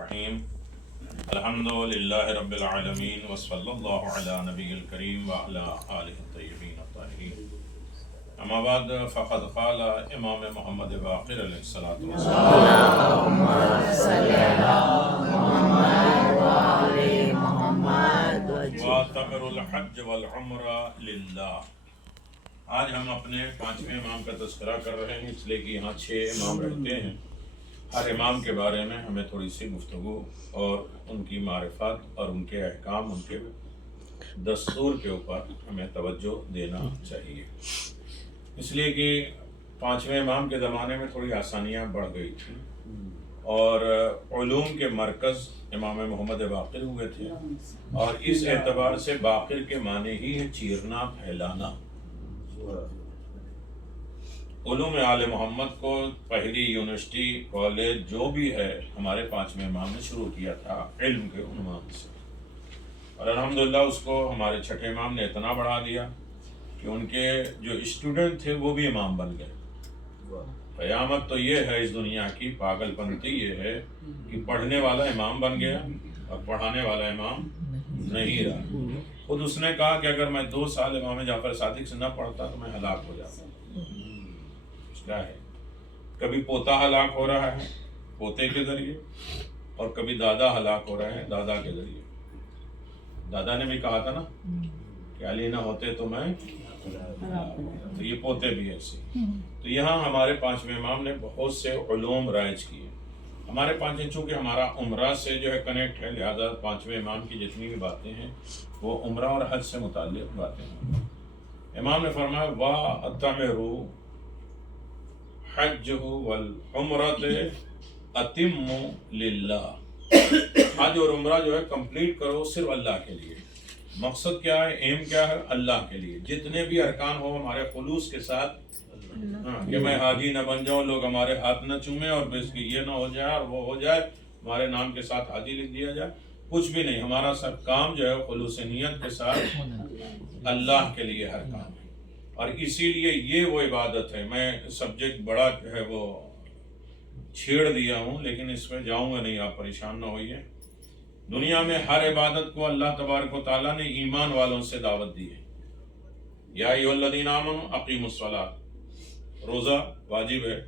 الرحیم الحمدللہ رب العالمین وصلی اللہ علی نبی الکریم وعلی آلہ الطیبین الطاہرین اما بعد فقد قال امام محمد باقر علیہ الصلوۃ والسلام وَأَتَمِرُ الْحَجَّ وَالْعُمْرَ لِلَّهِ۔ آج ہم اپنے 5ویں امام کا تذکرہ کر رہے ہیں، اس لیے کہ یہاں 6 امام رہتے ہیں۔ ہر امام کے بارے میں ہمیں تھوڑی سی گفتگو اور ان کی معرفت اور ان کے احکام، ان کے دستور کے اوپر ہمیں توجہ دینا چاہیے، اس لیے کہ 5ویں امام کے زمانے میں تھوڑی آسانیاں بڑھ گئی تھیں اور علوم کے مرکز امام محمد باقر ہوئے تھے، اور اس اعتبار سے باقر کے معنی ہی ہے چیرنا، پھیلانا۔ علوم آل محمد کو پہلی یونیورسٹی، کالج جو بھی ہے، ہمارے 5ویں امام نے شروع کیا تھا علم کے عنوان سے، اور الحمدللہ اس کو ہمارے 6ٹھے امام نے اتنا بڑھا دیا کہ ان کے جو اسٹوڈنٹ تھے وہ بھی امام بن گئے۔ قیامت تو یہ ہے اس دنیا کی، پاگل پنتی یہ ہے کہ پڑھنے والا امام بن گیا اور پڑھانے والا امام نہیں رہا۔ خود اس نے کہا کہ اگر میں 2 سال امام جعفر صادق سے نہ پڑھتا تو میں ہلاک ہو جاتا۔ کیا ہے، کبھی پوتا ہلاک ہو رہا ہے پوتے کے ذریعے، اور کبھی دادا ہلاک ہو رہا ہے دادا کے ذریعے۔ دادا نے بھی کہا تھا نا کہ علی نہ ہوتے تو میں، تو یہ پوتے بھی ایسے۔ تو یہاں ہمارے 5ویں امام نے بہت سے علوم رائج کیے۔ ہمارے 5 چونکہ ہمارا عمرہ سے جو ہے کنیکٹ ہے، لہذا 5ویں امام کی جتنی بھی باتیں ہیں وہ عمرہ اور حج سے متعلق باتیں ہیں۔ امام نے فرمایا وَأَتَمِرُوا حَجَّهُ وَالْعُمْرَةَ أَتِمُّوا لِلَّهِ۔ حج اور عمرہ جو ہے کمپلیٹ کرو صرف اللہ کے لیے۔ مقصد کیا ہے، ایم کیا ہے؟ اللہ کے لیے۔ جتنے بھی ارکان ہو ہمارے خلوص کے ساتھ، کہ میں حاجی نہ بن جاؤں، لوگ ہمارے ہاتھ نہ چومیں اور بس کی یہ نہ ہو جائے اور وہ ہو جائے، ہمارے نام کے ساتھ حاجی لکھ دیا جائے، کچھ بھی نہیں۔ ہمارا سب کام جو ہے خلوص نیت کے ساتھ اللہ کے لیے ہر کام ہے، اور اسی لیے یہ وہ عبادت ہے۔ میں سبجیکٹ بڑا جو ہے وہ چھیڑ دیا ہوں، لیکن اس میں جاؤں گا نہیں، آپ پریشان نہ ہوئیے۔ دنیا میں ہر عبادت کو اللہ تبارک و تعالیٰ نے ایمان والوں سے دعوت دی ہے۔ یا ایھا الذین آمنوا اقیموا الصلاۃ، روزہ واجب ہے۔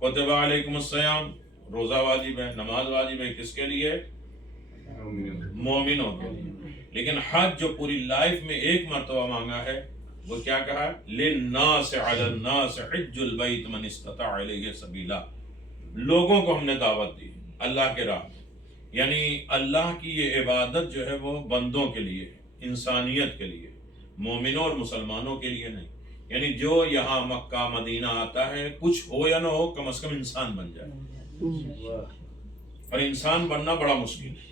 کتب علیکم الصیام، روزہ واجب ہے، نماز واجب ہے، کس کے لیے؟ مومنوں کے لیے۔ لیکن حج جو پوری لائف میں ایک مرتبہ مانگا ہے، وہ کیا کہا ہے؟ للناس علی الناس حج البیت من استطاع الیہ سبیلا۔ لوگوں کو ہم نے دعوت دی اللہ کے راہ میں، یعنی اللہ کی یہ عبادت جو ہے وہ بندوں کے لیے، انسانیت کے لیے، مومنوں اور مسلمانوں کے لیے نہیں۔ یعنی جو یہاں مکہ مدینہ آتا ہے، کچھ ہو یا نہ ہو، کم از کم انسان بن جائے، اور انسان بننا بڑا مشکل ہے۔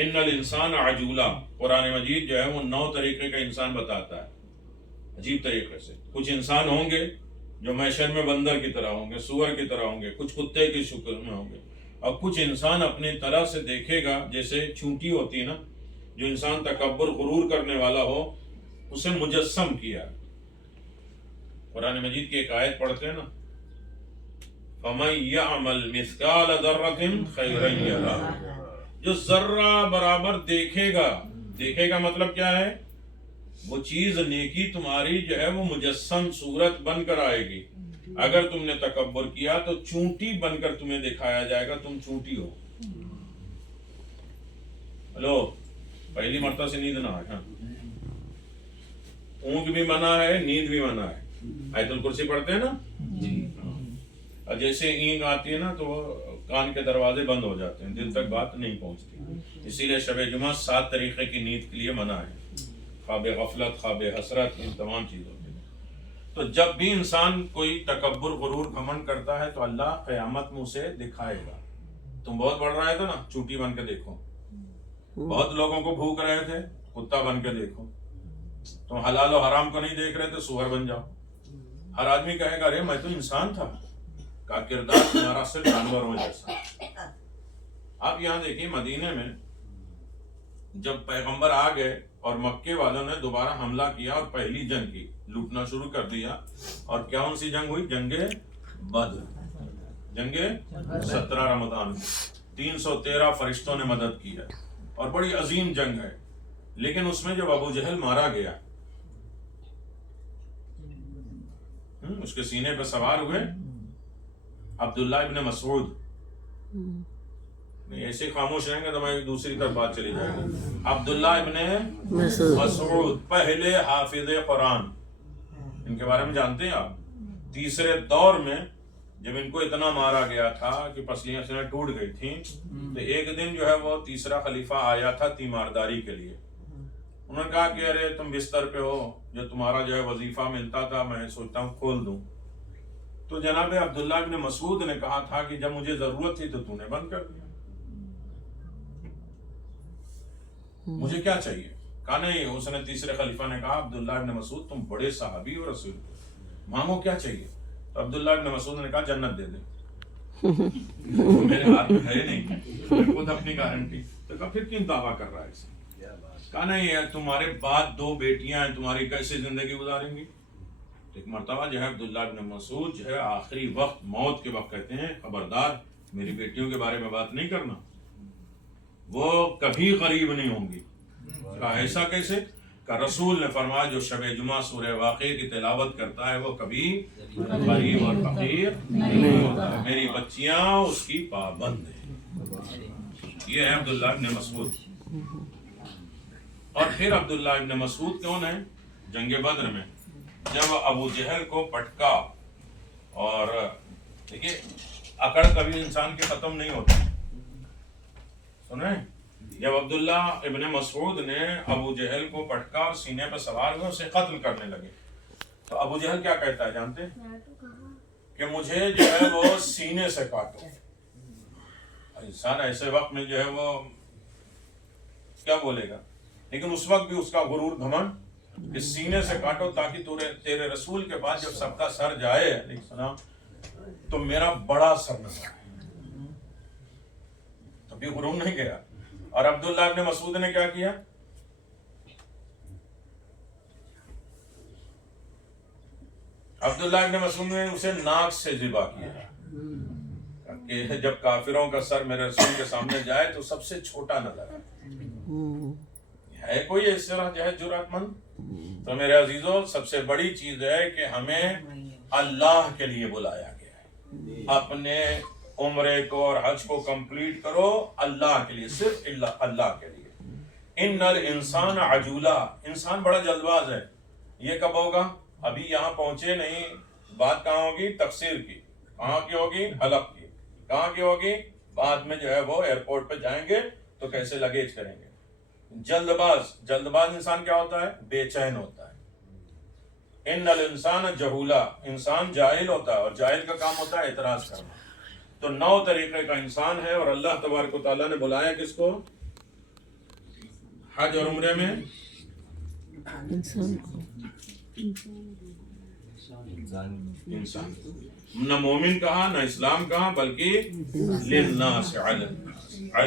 ان الانسان عجولا، قرآن مجید جو ہے وہ 9 طریقے کا انسان بتاتا ہے، عجیب طریقے سے۔ کچھ انسان ہوں گے جو محشر میں بندر کی طرح ہوں گے، سور کی طرح ہوں گے، کچھ کتے کی شکل میں ہوں گے، اور کچھ انسان اپنی طرح سے دیکھے گا جیسے چونٹی ہوتی ہے نا، جو انسان تکبر غرور کرنے والا ہو اسے مجسم کیا۔ قرآن مجید کی ایک آیت پڑھتے ہیں نا، فَمَن يَعْمَلْ مِثْقَالَ ذَرَّةٍ خَيْرًا يَرَهُ، جو ذرہ برابر دیکھے گا۔ دیکھے گا مطلب کیا ہے؟ وہ چیز نیکی تمہاری جو ہے وہ مجسم صورت بن کر آئے گی۔ اگر تم نے تکبر کیا تو چونٹی بن کر تمہیں دکھایا جائے گا، تم چونٹی ہو۔ ہلو، پہلی مرتبہ سے نیند نہ آئے۔ اونگ بھی منع ہے، نیند بھی منع ہے۔ آیت الکرسی پڑھتے ہیں نا، اور جیسے اینگ آتی ہے نا تو کان کے دروازے بند ہو جاتے ہیں، دل تک بات نہیں پہنچتی۔ اسی لیے شب جمعہ 7 طریقے کی نیند کے لیے منع ہے، خواب غفلت، خواب حسرت، ان تمام چیزوں کے لیے۔ تو جب بھی انسان کوئی تکبر غرور گھمنڈ کرتا ہے تو اللہ قیامت میں اسے دکھائے گا، تم بہت بڑھ رہے تھے نا، چونٹی بن کے دیکھو۔ بہت لوگوں کو بھوک رہے تھے، کتا بن کے دیکھو۔ تم حلال و حرام کو نہیں دیکھ رہے تھے، سور بن جاؤ۔ ہر آدمی کہے گا ارے میں تو انسان تھا، کا کردار تمہارا صرف جانوروں جیسا۔ آپ یہاں دیکھیے مدینے میں جب پیغمبر آ گئے اور مکے والوں نے دوبارہ حملہ کیا اور پہلی جنگ کی، لوٹنا شروع کر دیا، اور کون سی جنگ ہوئی؟ جنگ بدر، جنگ 17 رمضان۔ 313 فرشتوں نے مدد کی ہے اور بڑی عظیم جنگ ہے، لیکن اس میں جب ابو جہل مارا گیا، اس کے سینے پہ سوار ہوئے عبداللہ ابن مسعود. نہیں ایسے خاموش رہیں گے تو میں دوسری طرف بات چلی جائے گی. عبداللہ ابن مسعود پہلے حافظ قرآن، ان کے بارے میں جانتے ہیں آپ. تیسرے دور میں جب ان کو اتنا مارا گیا تھا کہ پسلیاں سینے ٹوٹ گئی تھیں، تو ایک دن جو ہے وہ تیسرا خلیفہ آیا تھا تیمارداری کے لیے. انہوں نے کہا کہ ارے تم بستر پہ ہو، جو تمہارا جو ہے وظیفہ ملتا تھا میں سوچتا ہوں کھول دوں. تو جناب عبداللہ ابن مسعود نے کہا تھا کہ جب مجھے ضرورت تھی تو نے بند کر دیا، مجھے کیا چاہیے. کہا نہیں. اس نے تیسرے خلیفہ نے کہا عبداللہ ابن مسعود تم بڑے صحابی اور رسول ہو، مانگو کیا چاہیے. تو عبداللہ ابن مسعود نے کہا جنت دے دے. میرے ہاتھ میں ہے نہیں، میں خود اپنی گارنٹی. تو کہا پھر کیوں دعویٰ کر رہا ہے اسے. کہا نہیں تمہارے بعد 2 بیٹیاں ہیں، تمہاری کیسے زندگی گزاریں گی. ایک مرتبہ جو ہے عبداللہ ابن مسعود جو ہے آخری وقت موت کے وقت کہتے ہیں خبردار میری بیٹیوں کے بارے میں بات نہیں کرنا، وہ کبھی غریب نہیں ہوں گی. کہا ایسا کیسے. کہ رسول نے فرمایا جو شب جمعہ سورہ واقعہ کی تلاوت کرتا ہے وہ کبھی غریب اور فقیر نہیں ہوتا. میری بچیاں اس کی پابند ہیں. یہ ہے عبداللہ ابن مسعود. اور پھر عبداللہ ابن مسعود کون ہے؟ جنگ بدر میں جب ابو جہل کو پٹکا، اور دیکھیے اکڑ کبھی انسان کی ختم نہیں ہوتی. سنیں جب عبداللہ ابن مسعود نے ابو جہل کو پٹکا اور سینے پہ سوار ہوئے اسے قتل کرنے لگے، تو ابو جہل کیا کہتا ہے جانتے ہیں؟ کہ مجھے جو ہے وہ سینے سے کاٹو. انسان ایسے وقت میں جو ہے وہ کیا بولے گا، لیکن اس وقت بھی اس کا غرور گھمنڈ کہ سینے سے کاٹو تاکہ تیرے رسول کے بعد جب سب کا سر جائے علیہ السلام تو میرا بڑا سر نہ جائے. تبھی غرور نہیں گیا. اور عبداللہ ابن مسعود نے کیا کیا؟ عبداللہ ابن مسعود نے اسے ناک سے ذبح کیا کہ جب کافروں کا سر میرے رسول کے سامنے جائے تو سب سے چھوٹا نظر آئے. ہے کوئی اس طرح جو ہے جرأت مند؟ تو میرے عزیزوں سب سے بڑی چیز ہے کہ ہمیں اللہ کے لیے بلایا گیا ہے. اپنے عمرے کو اور حج کو کمپلیٹ کرو اللہ کے لیے، صرف اللہ کے لیے. ان الانسان عجولا، انسان بڑا جلد باز ہے. یہ کب ہوگا؟ ابھی یہاں پہنچے نہیں. بات کہاں ہوگی؟ تفسیر کی. کہاں کی ہوگی؟ حلق کی. کہاں کی ہوگی؟ بعد میں جو ہے وہ ایئرپورٹ پہ جائیں گے تو کیسے لگیج کریں گے. جلد باز انسان کیا ہوتا ہے؟ بے چین ہوتا ہے. ان الانسان جہولا، انسان جاہل ہوتا ہے، اور جاہل کا کام ہوتا ہے اعتراض کرنا. تو 9 طریقے کا انسان ہے، اور اللہ تبارک و تعالیٰ نے بلایا کس کو؟ حج اور عمرے میں انسان کو. انسان نہ مومن کہا نہ اسلام کہا، بلکہ للناس علی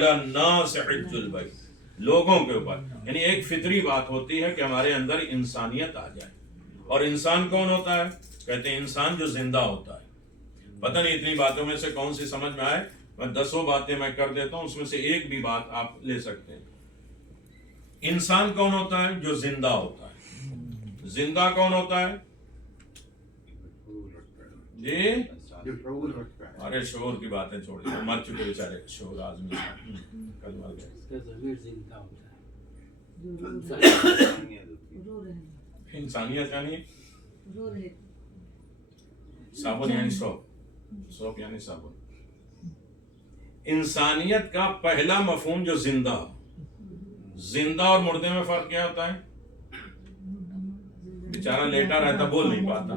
الناس حج البیت، لوگوں کے اوپر. یعنی ایک فطری بات ہوتی ہے کہ ہمارے اندر انسانیت آ جائے. اور انسان کون ہوتا ہے؟ کہتے ہیں انسان جو زندہ ہوتا ہے. پتہ نہیں اتنی باتوں میں سے کون سی سمجھ میں آئے. میں 10 باتیں میں کر دیتا ہوں، اس میں سے ایک بھی بات آپ لے سکتے ہیں. انسان کون ہوتا ہے؟ جو زندہ ہوتا ہے. زندہ کون ہوتا ہے؟ جی ارے شعور کی باتیں چھوڑ دیں، مر چکے بیچارے شعور آدمی کل مر گئے. انسانیت یعنی صابن یعنی سوپ یعنی صابن. انسانیت کا پہلا مفہوم جو زندہ اور مردے میں فرق کیا ہوتا ہے؟ بیچارہ لیٹا رہتا بول نہیں پاتا،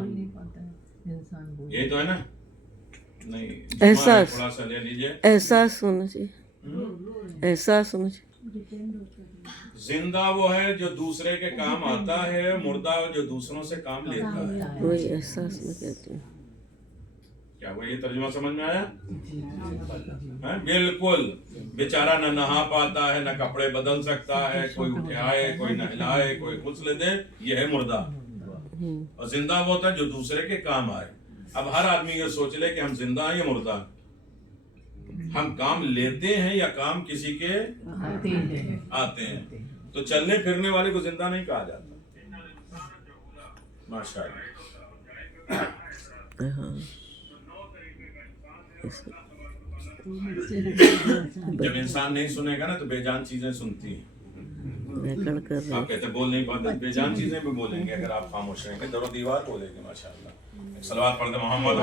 یہی تو ہے نا. نہیں احساس تھوڑا سا لے لیجیے. احساس ہونا چاہیے، احساس ہونا چاہیے. زندہ وہ ہے جو دوسرے کے کام آتا ہے، مردہ جو دوسروں سے کام لیتا ہے. وہی احساس میں کہتے ہیں. کیا وہ یہ ترجمہ سمجھ میں آیا؟ بالکل. بیچارہ نہ نہا پاتا ہے، نہ کپڑے بدل سکتا ہے، کوئی اٹھائے کوئی نہلائے کوئی غسل دے، یہ ہے مردہ. اور زندہ وہ ہوتا ہے جو دوسرے کے کام آئے. اب ہر آدمی یہ سوچ لے کہ ہم زندہ ہیں یا مردہ ہیں. ہم کام لیتے ہیں یا کام کسی کے آتے ہیں. تو چلنے پھرنے والے کو زندہ نہیں کہا جاتا. ماشاء اللہ. جب انسان نہیں سنے گا نا تو بے جان چیزیں سنتی ہیں. آپ کہتے بول نہیں پاتے, بے جان چیزیں بھی بولیں گے اگر آپ خاموش رہیں گے. در و دیوار بولیں گے. ماشاء اللہ. صلوات پڑھ دیں محمد.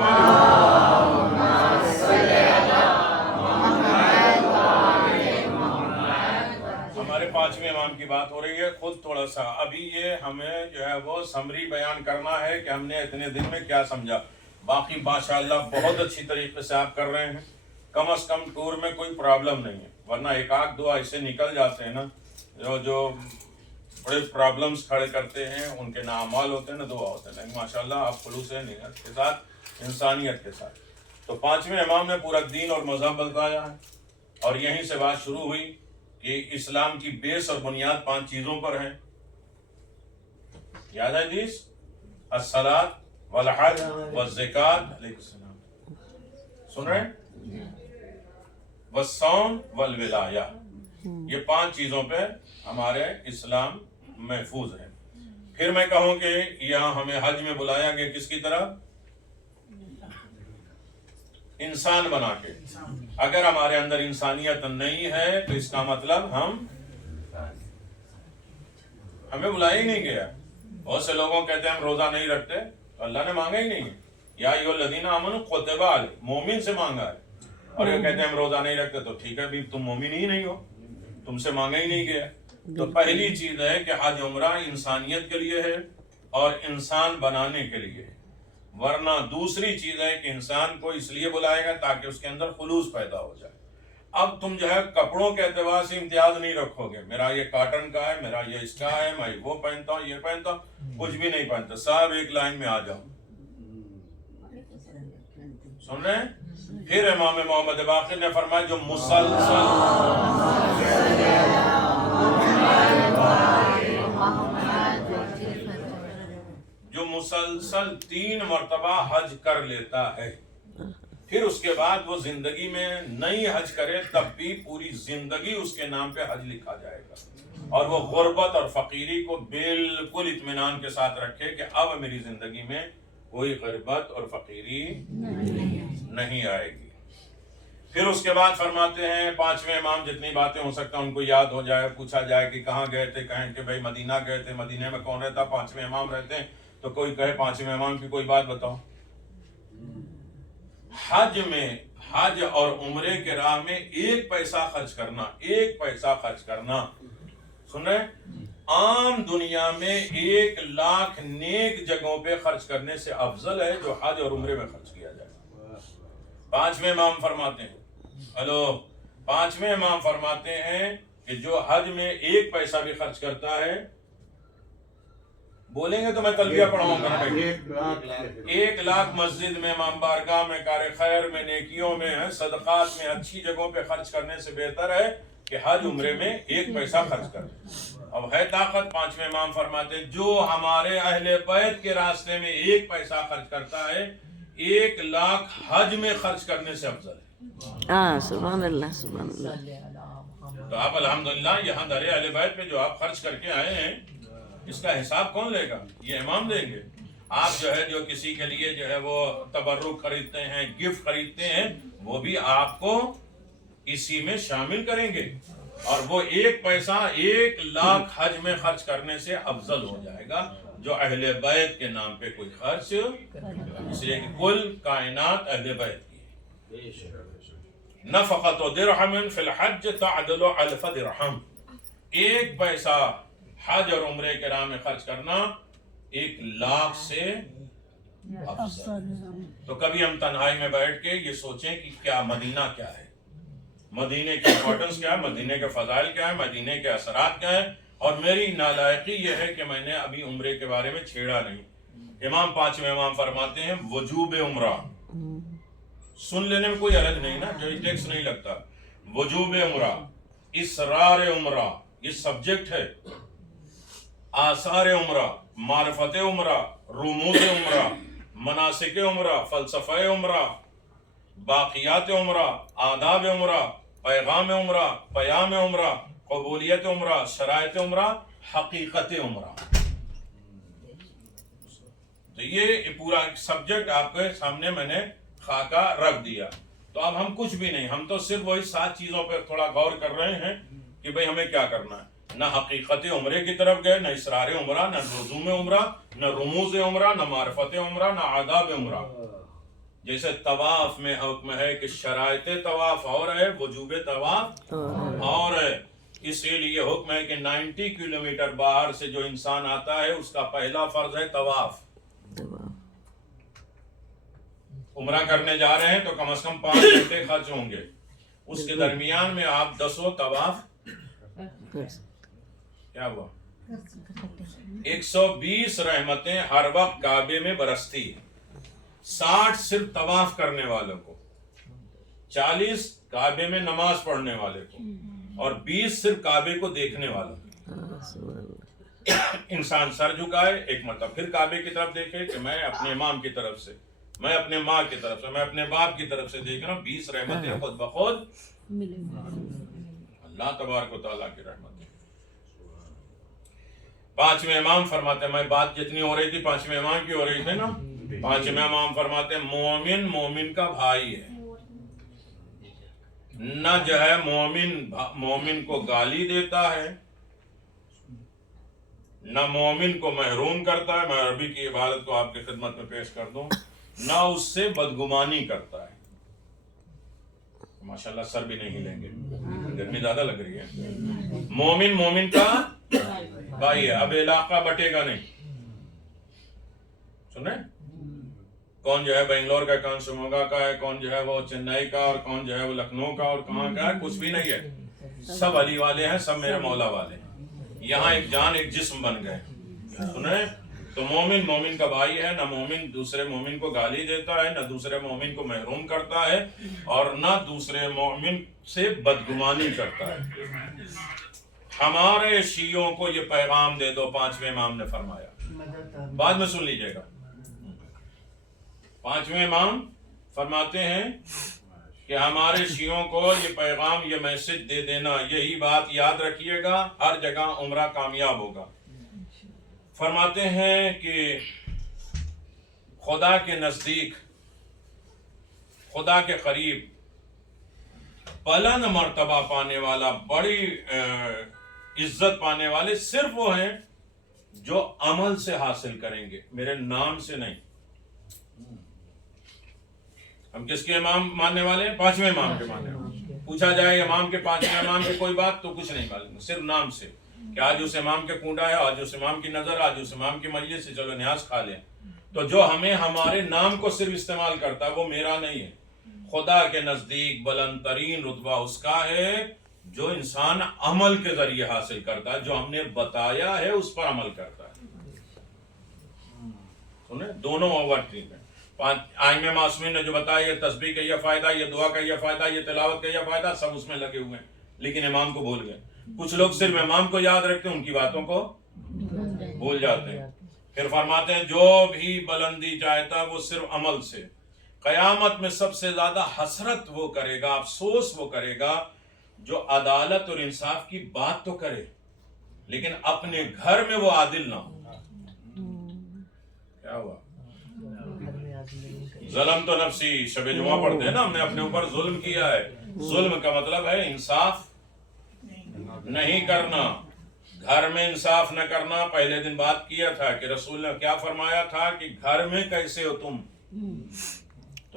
ہمارے 5ویں امام کی بات ہو رہی ہے. خود تھوڑا سا ابھی یہ ہمیں جو ہے وہ سمری بیان کرنا ہے کہ ہم نے اتنے دن میں کیا سمجھا. باقی ماشاءاللہ بہت اچھی طریقے سے آپ کر رہے ہیں. کم از کم ٹور میں کوئی پرابلم نہیں ہے, ورنہ ایک آدھ دو ایسے نکل جاتے ہیں نا جو بڑے پرابلمز کھڑے کرتے ہیں, ان کے نہ اعمال ہوتے ہیں نہ دعا ہوتے ہیں. لیکن ماشاءاللہ آپ خلوص نیت کے ساتھ, انسانیت کے ساتھ. تو 5ویں امام نے پورا دین اور مذہب بتایا ہے, اور یہیں سے بات شروع ہوئی کہ اسلام کی بیس اور بنیاد 5 چیزوں پر ہے. یاد ہے حدیث, الصلاۃ والحج والزکات, علیہ السلام سن رہے ہیں, والصوم والولایہ. یہ 5 چیزوں پہ ہمارے اسلام محفوظ ہے. پھر میں کہوں کہ یہاں ہمیں حج میں بلایا گیا کس کی طرح؟ انسان بنا کے. اگر ہمارے اندر انسانیت نہیں ہے تو اس کا مطلب ہمیں بلایا ہی نہیں گیا. بہت سے لوگوں کہتے ہیں ہم روزہ نہیں رکھتے, تو اللہ نے مانگا ہی نہیں ہے. یا ایھا الذین آمنوا کتب علیکم, مومن سے مانگا ہے. اور یہ کہتے ہیں ہم روزہ نہیں رکھتے, تو ٹھیک ہے بھی تم مومن ہی نہیں ہو, تم سے مانگا ہی نہیں گیا. تو پہلی چیز ہے کہ حج عمرہ انسانیت کے لیے ہے اور انسان بنانے کے لیے ہے. ورنہ دوسری چیز ہے کہ انسان کو اس لیے بلائے گا تاکہ اس کے اندر خلوص پیدا ہو جائے. اب تم جو ہے کپڑوں کے اعتبار سے امتیاز نہیں رکھو گے, میرا یہ کاٹن کا ہے, میرا یہ اس کا ہے, میں وہ پہنتا ہوں, یہ پہنتا ہوں, کچھ بھی نہیں پہنتا. سب ایک لائن میں آ جاؤ. سن رہے ہیں؟ پھر امام محمد باقر نے فرمایا جو مسلسل 3 مرتبہ حج کر لیتا ہے, پھر اس کے بعد وہ زندگی میں نہیں حج کرے تب بھی پوری زندگی اس کے نام پہ حج لکھا جائے گا, اور وہ غربت اور فقیری کو بالکل اطمینان کے ساتھ رکھے کہ اب میری زندگی میں کوئی غربت اور فقیری نہیں آئے گی. پھر اس کے بعد فرماتے ہیں 5ویں امام جتنی باتیں ہو سکتا ہے ان کو یاد ہو جائے, پوچھا جائے کہ کہاں گئے تھے, کہیں کہ بھائی مدینہ گئے تھے, مدینہ میں کون رہتا, 5ویں امام رہتے ہیں, تو کوئی کہے 5ویں امام کی کوئی بات بتاؤ. حج اور عمرے کے راہ میں 1 پیسہ خرچ کرنا, 1 پیسہ خرچ کرنا, سن رہے, عام دنیا میں 1 لاکھ نیک جگہوں پہ خرچ کرنے سے افضل ہے جو حج اور عمرے میں خرچ کیا جائے. 5ویں امام فرماتے ہیں, 5ویں امام فرماتے ہیں کہ جو حج میں 1 پیسہ بھی خرچ کرتا ہے, بولیں گے تو میں تلبیہ پڑھاؤں گا, 1 لاکھ مسجد میں, امام بارگاہ میں, کار خیر میں, نیکیوں میں, صدقات میں, اچھی جگہوں پہ خرچ کرنے سے بہتر ہے کہ حج عمرے میں 1 پیسہ خرچ کرے. اب ہے طاقت, 5ویں امام فرماتے ہیں جو ہمارے اہل بیت کے راستے میں 1 پیسہ خرچ کرتا ہے 1 لاکھ حج میں خرچ کرنے سے افضل ہے. سبحان اللہ, سبحان اللہ. تو آپ الحمدللہ یہاں در اہل بیت پہ جو آپ خرچ کر کے آئے ہیں اس کا حساب کون لے گا؟ یہ امام دیں گے. آپ جو ہے جو کسی کے لیے جو ہے وہ تبرک خریدتے ہیں, گفٹ خریدتے ہیں, وہ بھی آپ کو اسی میں شامل کریں گے, اور وہ 1 پیسہ 1 لاکھ حج میں خرچ کرنے سے افضل ہو جائے گا جو اہل بیت کے نام پہ کوئی خرچ, اس لیے کہ کل کائنات اہل بیت کی ہے. نفقۃ درہم فی الحج تعدل 1000 درہم, 1 پیسہ حج اور عمرے کے راہ میں خرچ کرنا 1 لاکھ سے افضل. تو کبھی ہم تنہائی میں بیٹھ کے یہ سوچیں کہ کیا مدینہ کیا ہے, مدینے کی امپورٹنس کیا ہے, مدینے کے فضائل کیا ہے, مدینے کے اثرات کیا ہیں. اور میری نالائقی یہ ہے کہ میں نے ابھی عمرے کے بارے میں چھیڑا نہیں. امام 5ویں امام فرماتے ہیں وجوب عمرہ, سن لینے میں کوئی حرج نہیں نا, جو ٹیکس نہیں لگتا. وجوب عمرہ, اسرار عمرہ, یہ سبجیکٹ ہے. آثار عمرہ, معرفت عمرہ, رموز عمرہ, مناسک عمرہ, فلسفہ عمرہ, باقیات عمرہ، آداب عمرہ، پیغام عمرہ، پیام عمرہ، قبولیت عمرہ، شرائط عمرہ، حقیقت عمرہ. تو یہ پورا سبجیکٹ آپ کے سامنے میں نے خاکہ رکھ دیا. تو اب ہم کچھ بھی نہیں، ہم تو صرف وہی 7 چیزوں پہ تھوڑا غور کر رہے ہیں کہ بھئی ہمیں کیا کرنا ہے. نہ حقیقت عمرے کی طرف گئے، نہ اسرار عمرہ، نہ لزوم عمرہ، نہ رموز عمرہ، نہ معرفت عمرہ، نہ آداب عمرہ. جیسے طواف میں حکم ہے کہ شرائط طواف اور ہے، وجوب طواف اور ہے. اسی لیے حکم ہے کہ 90 کلومیٹر باہر سے جو انسان آتا ہے اس کا پہلا فرض ہے طواف. عمرہ کرنے جا رہے ہیں تو کم از کم 5 گھنٹے خرچ ہوں گے. اس کے درمیان میں آپ 10 طواف کیا ہوا 120 رحمتیں ہر وقت کعبے میں برستی ہیں. 60 صرف طواف کرنے والوں کو، 40 کعبے میں نماز پڑھنے والے کو، اور 20 صرف کعبے کو دیکھنے والوں کو. انسان سر جھکائے ایک مرتبہ، پھر کعبے کی طرف دیکھے کہ میں اپنے امام کی طرف سے، میں اپنے ماں کی طرف سے، میں اپنے باپ کی طرف سے دیکھ رہا ہوں. 20 رحمتیں خود بخود اللہ تبارک و تعالیٰ کی رحمتیں. 5ویں امام فرماتے ہیں، میں بات جتنی ہو رہی تھی 5ویں امام کی ہو رہی تھی نا. 5ویں امام فرماتے ہیں مومن مومن کا بھائی ہے. نہ جو ہے مومن کو گالی دیتا ہے، نہ مومن کو محروم کرتا ہے. میں عربی کی عبارت کو آپ کی خدمت میں پیش کر دوں. نہ اس سے بدگمانی کرتا ہے. ماشاءاللہ سر بھی نہیں ہلیں گے، گرمی زیادہ لگ رہی ہے. مومن مومن کا بھائی ہے. اب علاقہ بٹے گا نہیں. سنیں کون جو ہے بنگلور کا، کون شموگا کا ہے، کون جو ہے وہ چنئی کا، اور کون جو ہے وہ لکھنؤ کا، اور کہاں کا ہے. کچھ بھی نہیں ہے. سب علی والے ہیں، سب میرے مولا والے ہیں. یہاں ایک جان ایک جسم بن گئے. سنیں تو مومن مومن کا بھائی ہے. نہ مومن دوسرے مومن کو گالی دیتا ہے، نہ دوسرے مومن کو محروم کرتا ہے، اور نہ دوسرے مومن سے بدگمانی کرتا ہے. ہمارے شیعوں کو یہ پیغام دے دو. 5ویں امام نے فرمایا، بعد میں سن لیجئے گا. 5ویں امام فرماتے ہیں کہ ہمارے شیعوں کو یہ پیغام، یہ میسج دے دینا، یہی بات یاد رکھیے گا، ہر جگہ عمرہ کامیاب ہوگا. فرماتے ہیں کہ خدا کے نزدیک، خدا کے قریب بلند مرتبہ پانے والا، بڑی عزت پانے والے صرف وہ ہیں جو عمل سے حاصل کریں گے، میرے نام سے نہیں. ہم کس کے امام ماننے والے ہیں؟ 5ویں امام کے ماننے والے. پوچھا جائے امام کے 5ویں امام کی کوئی بات تو کچھ نہیں معلوم، صرف نام سے کہ آج اس امام کے کنڈا ہے، آج اس امام کی نظر، آج اس امام کی مجلس سے، چلو نیاز کھا لیں. تو جو ہمیں ہمارے نام کو صرف استعمال کرتا ہے وہ میرا نہیں ہے. خدا کے نزدیک بلند ترین رتبہ اس کا ہے جو انسان عمل کے ذریعے حاصل کرتا ہے، جو ہم نے بتایا ہے اس پر عمل کرتا ہے. سنیں دونوں اوور ٹھیک ہے. آئمہ معصومین نے جو بتایا، یہ تسبیح کا یہ فائدہ، یہ دعا کا یہ فائدہ، یہ تلاوت کا یہ فائدہ، سب اس میں لگے ہوئے ہیں، لیکن امام کو بھول گئے. کچھ لوگ صرف امام کو یاد رکھتے ہیں، ان کی باتوں کو بھول جاتے ہیں. پھر فرماتے ہیں جو بھی بلندی چاہتا ہے وہ صرف عمل سے. قیامت میں سب سے زیادہ حسرت وہ کرے گا، افسوس وہ کرے گا جو عدالت اور انصاف کی بات تو کرے لیکن اپنے گھر میں وہ عادل نہ ہو. کیا ہوا؟ ظلم تو نفسی، شب جمعہ پڑھتے ہیں نا، ہم نے اپنے اوپر ظلم کیا ہے. ظلم کا مطلب ہے انصاف نہیں کرنا، گھر میں انصاف نہ کرنا. پہلے دن بات کیا تھا کہ رسول نے کیا فرمایا تھا کہ گھر میں کیسے ہو تم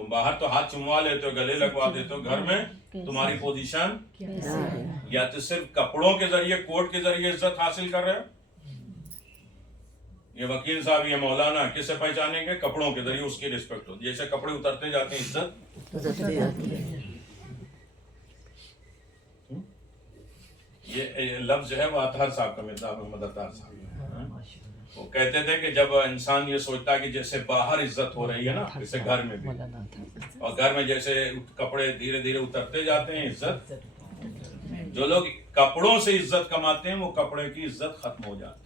باہر تو ہاتھ چموا لیتے ہو، گلے لگوا دیتے ہو، گھر میں تمہاری پوزیشن یا تو صرف کپڑوں کے ذریعے، کوٹ کے ذریعے عزت حاصل کر رہے ہو. یہ وکیل صاحب، یہ مولانا کس سے پہچانیں گے؟ کپڑوں کے ذریعے اس کی رسپیکٹ ہوتی ہے. جیسے کپڑے اترتے جاتے ہیں عزت. یہ لفظ ہے وہ اطہر صاحب کا، مرزا محمد اطہر صاحب. وہ کہتے تھے کہ جب انسان یہ سوچتا ہے کہ جیسے باہر عزت ہو رہی ہے نا، جیسے گھر میں بھی، اور گھر میں جیسے کپڑے دھیرے دھیرے اترتے جاتے ہیں، عزت، جو لوگ کپڑوں سے عزت کماتے ہیں وہ کپڑے کی عزت ختم ہو جاتی ہے.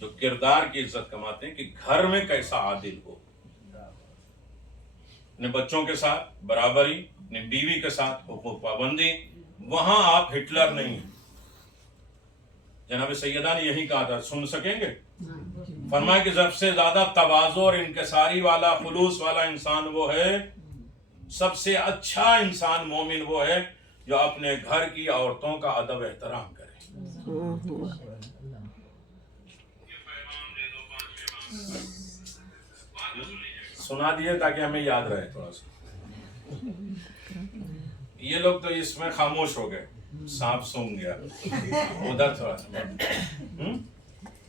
جو کردار کی عزت کماتے ہیں کہ گھر میں کیسا عادل ہو. اپنے بچوں کے ساتھ برابری، اپنی بیوی کے ساتھ حقوق پابندی، وہاں آپ ہٹلر نہیں ہیں۔ جناب سیدہ نے یہی کہا تھا، سن سکیں گے؟ فرمایا کہ سب سے زیادہ تواضع اور انکساری والا، خلوص والا انسان وہ ہے، سب سے اچھا انسان مومن وہ ہے جو اپنے گھر کی عورتوں کا ادب احترام کرے۔ سنا دیے تاکہ ہمیں یاد رہے تھوڑا سا۔ یہ لوگ تو اس میں خاموش ہو گئے، سانپ سونگ گیا ادھر تھوڑا سا۔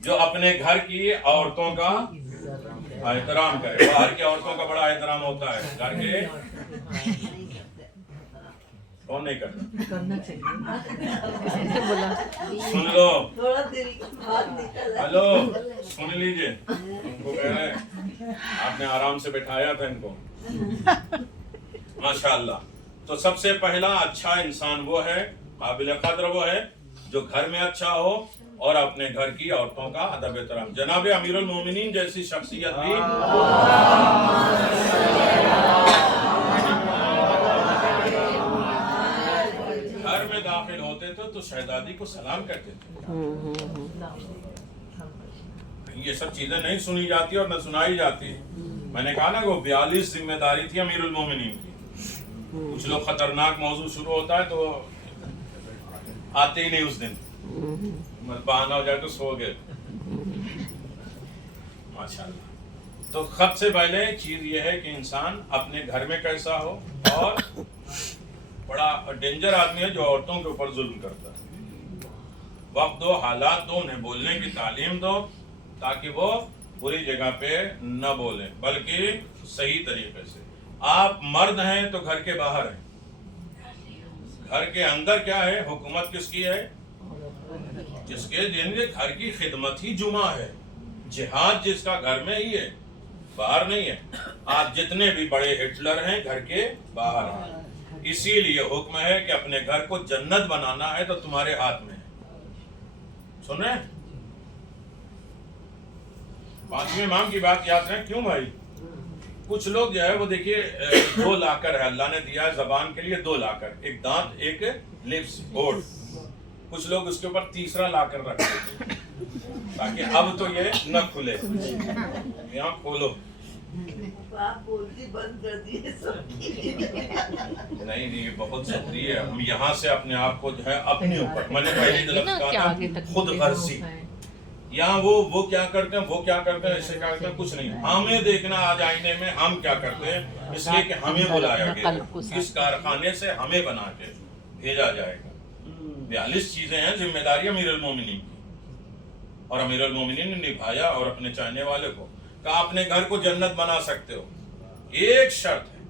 جو اپنے گھر کی عورتوں کا احترام کرے، باہر کی عورتوں کا بڑا احترام ہوتا ہے، گھر کے کون نہیں کرتا؟ سن لو، ہلو سن لیجئے، ان کو کہہ رہے آپ نے آرام سے بٹھایا تھا ان کو، ماشاءاللہ۔ تو سب سے پہلا اچھا انسان وہ ہے، قابل قدر وہ ہے جو گھر میں اچھا ہو اور اپنے گھر کی عورتوں کا ادب احترام۔ جناب امیر المومنین جیسی شخصیت بھی گھر میں داخل ہوتے تھے تو شہزادی کو سلام کرتے تھے۔ یہ سب چیزیں نہیں سنی جاتی اور نہ سنائی جاتی۔ میں نے کہا نا وہ 42 ذمہ داری تھی امیر المومنین کی۔ کچھ لوگ خطرناک موضوع شروع ہوتا ہے تو آتے ہی نہیں اس دن، بہانہ ہو جائے تو سو گئے، ماشاءاللہ۔ تو سب سے پہلے چیز یہ ہے کہ انسان اپنے گھر میں کیسا ہو، اور بڑا ڈینجر آدمی ہے جو عورتوں کے اوپر ظلم کرتا ہے۔ وقت دو، حالات دو، انہیں بولنے کی تعلیم دو تاکہ وہ بری جگہ پہ نہ بولیں بلکہ صحیح طریقے سے۔ آپ مرد ہیں تو گھر کے باہر ہیں، گھر کے اندر کیا ہے؟ حکومت کس کی ہے؟ جس کے دن گھر کی خدمت ہی جمعہ ہے، جہاد جس کا گھر میں ہی ہے، باہر نہیں ہے۔ آپ جتنے بھی بڑے ہٹلر ہیں گھر کے باہر ہیں، اسی لیے حکم ہے کہ اپنے گھر کو جنت بنانا ہے تو تمہارے ہاتھ میں ہے۔ سن رہے ہیں؟ پانچویں امام کی بات یاد رکھیں۔ کیوں بھائی؟ کچھ لوگ جو ہے وہ دیکھیے 2 لاکر ہے، اللہ نے دیا ہے زبان کے لیے 2 لاکر، ایک دانت ایک لپس بورڈ، کچھ لوگ اس کے اوپر تیسرا لاکر رکھتے ہیں تاکہ اب تو یہ نہ کھلے، یہاں کھولو نہیں یہ بہت ضروری ہے۔ ہم یہاں سے اپنے آپ کو جو ہے اپنے اوپر، میں نے پہلی طرف کہا تھا خود غرضی، یہاں وہ کیا کرتے ہیں، وہ کیا کرتے ہیں، ایسے کرتے ہیں، کچھ نہیں۔ ہمیں دیکھنا آج آئینے میں ہم کیا کرتے ہیں، اس لیے کہ ہمیں بلایا گیا اس کارخانے سے، ہمیں بنا کے بھیجا جائے گا۔ 42 چیزیں ہیں ذمہ داری امیر المومنین کی، اور امیر المومنین نے نبھایا، اور اپنے چاہنے والے کو کہا اپنے گھر کو جنت بنا سکتے ہو، ایک شرط ہے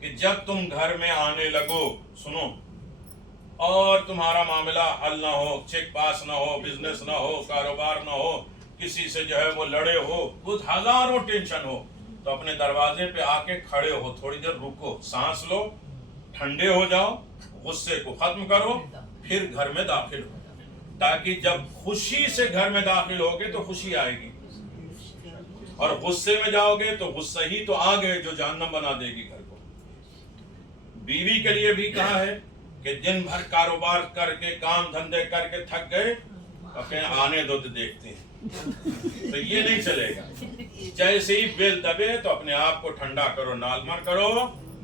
کہ جب تم گھر میں آنے لگو، سنو، اور تمہارا معاملہ حل نہ ہو، چیک پاس نہ ہو، بزنس نہ ہو، کاروبار نہ ہو، کسی سے جو ہے وہ لڑے ہو، کچھ ہزاروں ٹینشن ہو، تو اپنے دروازے پہ آ کے کھڑے ہو، تھوڑی دیر رکو، سانس لو، ٹھنڈے ہو جاؤ، غصے کو ختم کرو، پھر گھر میں داخل ہو، تاکہ جب خوشی سے گھر میں داخل ہوگے تو خوشی آئے گی، اور غصے میں جاؤ گے تو غصہ ہی تو آ گئے جو جہنم بنا دے گی گھر کو۔ بیوی کے لیے بھی کہا ہے کہ دن بھر کاروبار کر کے، کام دھندے کر کے تھک گئے، اپنے آنے دو تو دیکھتے ہیں، تو یہ نہیں چلے گا۔ جیسے ہی بیل دبے تو اپنے آپ کو ٹھنڈا کرو، نالمر کرو،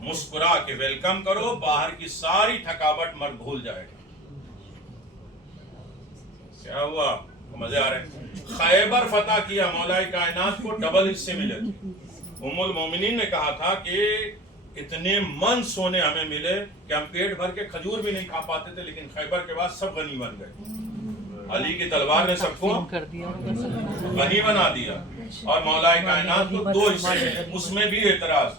مسکرا کے ویلکم کرو، باہر کی ساری تھکاوٹ مرد بھول جائے گا۔ کیا ہوا؟ مزے آ رہے ہیں؟ خیبر فتح کیا، مولا کائنات کو ڈبل حصے ملے۔ ام المومنین نے کہا تھا کہ اتنے من سونے ہمیں ملے کہ ہم پیٹ بھر کے کھجور بھی نہیں کھا پاتے تھے، لیکن خیبر کے بعد سب غنی بن گئے۔ علی کی تلوار نے سب کو غنی بنا دیا، اور مولا کائنات کو 2 حصے ملے۔ اس میں بھی اعتراض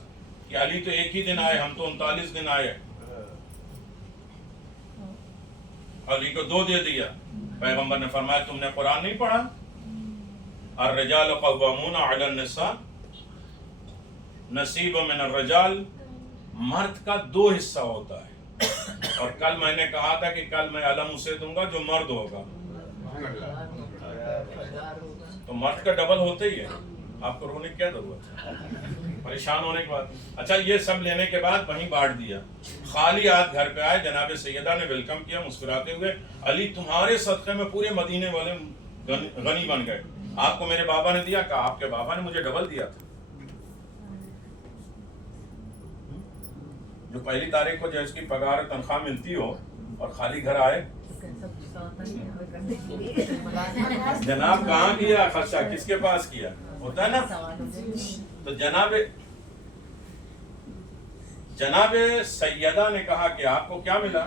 کہ علی تو ایک ہی دن آئے، ہم تو 39 دن آئے، علی کو 2 دے دیا۔ پیغمبر نے فرمایا تم نے قرآن نہیں پڑھا؟ الرجال قوامون علی النساء، نصیب من الرجال، مرد کا 2 حصہ ہوتا ہے، اور کل میں نے کہا تھا کہ کل میں علم اسے دوں گا جو مرد ہوگا، تو مرد کا ڈبل ہوتا ہی ہے، آپ کو رونے کی کیا ضرورت ہے؟ پریشان ہونے کے بعد اچھا یہ سب لینے کے بعد وہیں بانٹ دیا. خالی ہاتھ گھر پہ آئے, جناب سیدہ نے ویلکم کیا مسکراتے ہوئے, علی تمہارے صدقے میں پورے مدینے والے غنی بن گئے. آپ کو میرے بابا نے دیا؟ کہا آپ کے بابا نے مجھے ڈبل دیا تھا. جو پہلی تاریخ کو جس کی پگار تنخواہ ملتی ہو اور خالی گھر آئے, جناب کہاں کیا خرچہ, کس کے پاس کیا, ہوتا ہے نا. تو جناب سیدہ نے کہا کہ آپ کو کیا ملا؟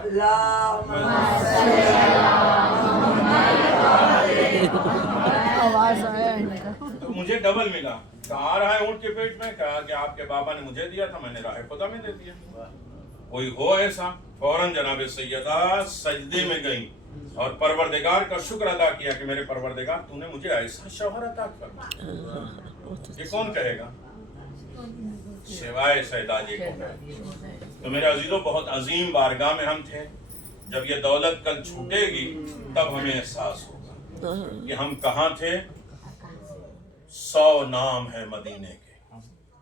تو مجھے ڈبل ملا. کہاں رہا ہے اونٹ کے پیٹ میں؟ کہا کہ آپ کے بابا نے مجھے دیا تھا, میں نے راہ خدا میں دے دیا. کوئی ہو ایسا؟ فوراً جناب سیدہ سجدے میں گئیں اور پروردگار کا شکر ادا کیا کہ میرے پروردگار تو نے مجھے ایسا شوہر عطا کر. یہ کون کہے گا سوائے سیدہ جی کو؟ تو میرے عزیزوں بہت عظیم بارگاہ میں ہم تھے. جب یہ دولت کل چھوٹے گی تب ہمیں احساس ہوگا کہ ہم کہاں تھے. 100 نام ہے مدینے کے,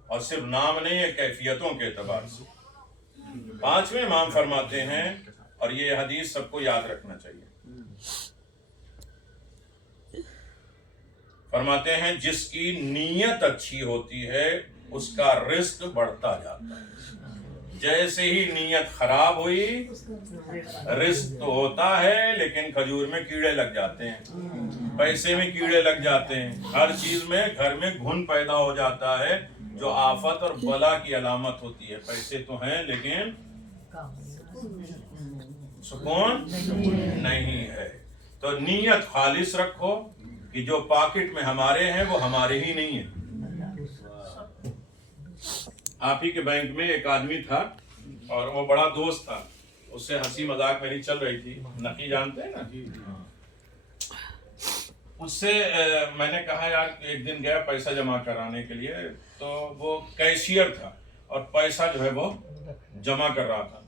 اور صرف نام نہیں ہے, کیفیتوں کے اعتبار سے. 5ویں امام فرماتے ہیں, اور یہ حدیث سب کو یاد رکھنا چاہیے, فرماتے ہیں جس کی نیت اچھی ہوتی ہے اس کا رزق بڑھتا جاتا ہے. جیسے ہی نیت خراب ہوئی, رزق تو ہوتا ہے لیکن کھجور میں کیڑے لگ جاتے ہیں, پیسے میں کیڑے لگ جاتے ہیں, ہر چیز میں گھر میں گھن پیدا ہو جاتا ہے جو آفت اور بلا کی علامت ہوتی ہے. پیسے تو ہیں لیکن سکون نہیں ہے. تو نیت خالص رکھو کہ جو پاکٹ میں ہمارے ہیں وہ ہمارے ہی نہیں ہیں. آپ ہی کے بینک میں ایک آدمی تھا اور وہ بڑا دوست تھا, اس سے ہنسی مذاق میری چل رہی تھی. نقی جانتے ہیں نا, اس سے میں نے کہا یار ایک دن گیا پیسہ جمع کرانے کے لیے, تو وہ کیشیئر تھا اور پیسہ جو ہے وہ جمع کر رہا تھا,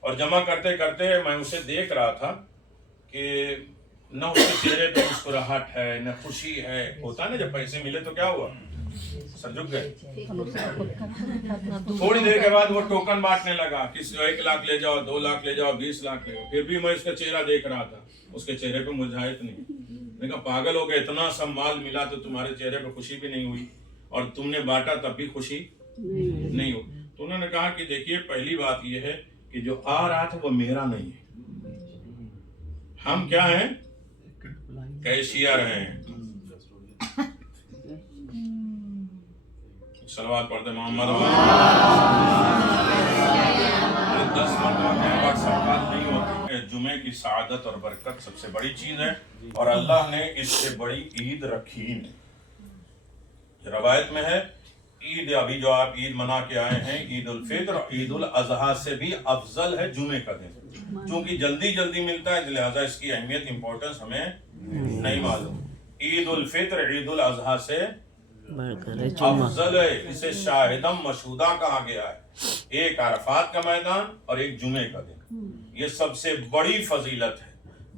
اور جمع کرتے کرتے میں اسے دیکھ رہا تھا کہ نہ اس کے چہرے پہ مسکراہٹ ہے نہ خوشی ہے. ہوتا ہے نا جب پیسے ملے تو کیا ہوا, سر جھک گئے. تھوڑی دیر کے بعد وہ ٹوکن بانٹنے لگا کہ 1 لاکھ لے جاؤ, 2 لاکھ لے جاؤ, 20 لاکھ لے جاؤ. پھر بھی میں اس کا چہرہ دیکھ رہا تھا, اس کے چہرے پہ مرجھائیت نہیں. میں نے کہا پاگل ہو گئے, اتنا سب مال ملا تو تمہارے چہرے پہ خوشی بھی نہیں ہوئی, اور تم نے بانٹا تب بھی خوشی نہیں ہوئی. تو انہوں نے کہا کہ دیکھیے پہلی بات یہ ہے کہ جو آ رہا تھا وہ میرا نہیں ہے. ہم کیا ہیں؟ کیشیئر ہیں. صلوات پڑھتے محمد 10 مرتبہ واٹس ایپ بات نہیں ہوتی. جمعے کی سعادت اور برکت سب سے بڑی چیز ہے, اور اللہ نے اس سے بڑی عید رکھی نہیں. روایت میں ہے عید, ابھی جو آپ عید منا کے آئے ہیں, عید الفطر عید الاضحیٰ سے بھی افضل ہے جمعے کا دن, چونکہ جلدی جلدی ملتا ہے لہذا اس کی اہمیت امپورٹنس ہمیں نہیں معلوم. عید الفطر عید الاضحیٰ سے افضل ہے, اسے شاہدم مشہودہ کہا گیا ہے. ایک عرفات کا میدان اور ایک جمعے کا دن, یہ سب سے بڑی فضیلت ہے.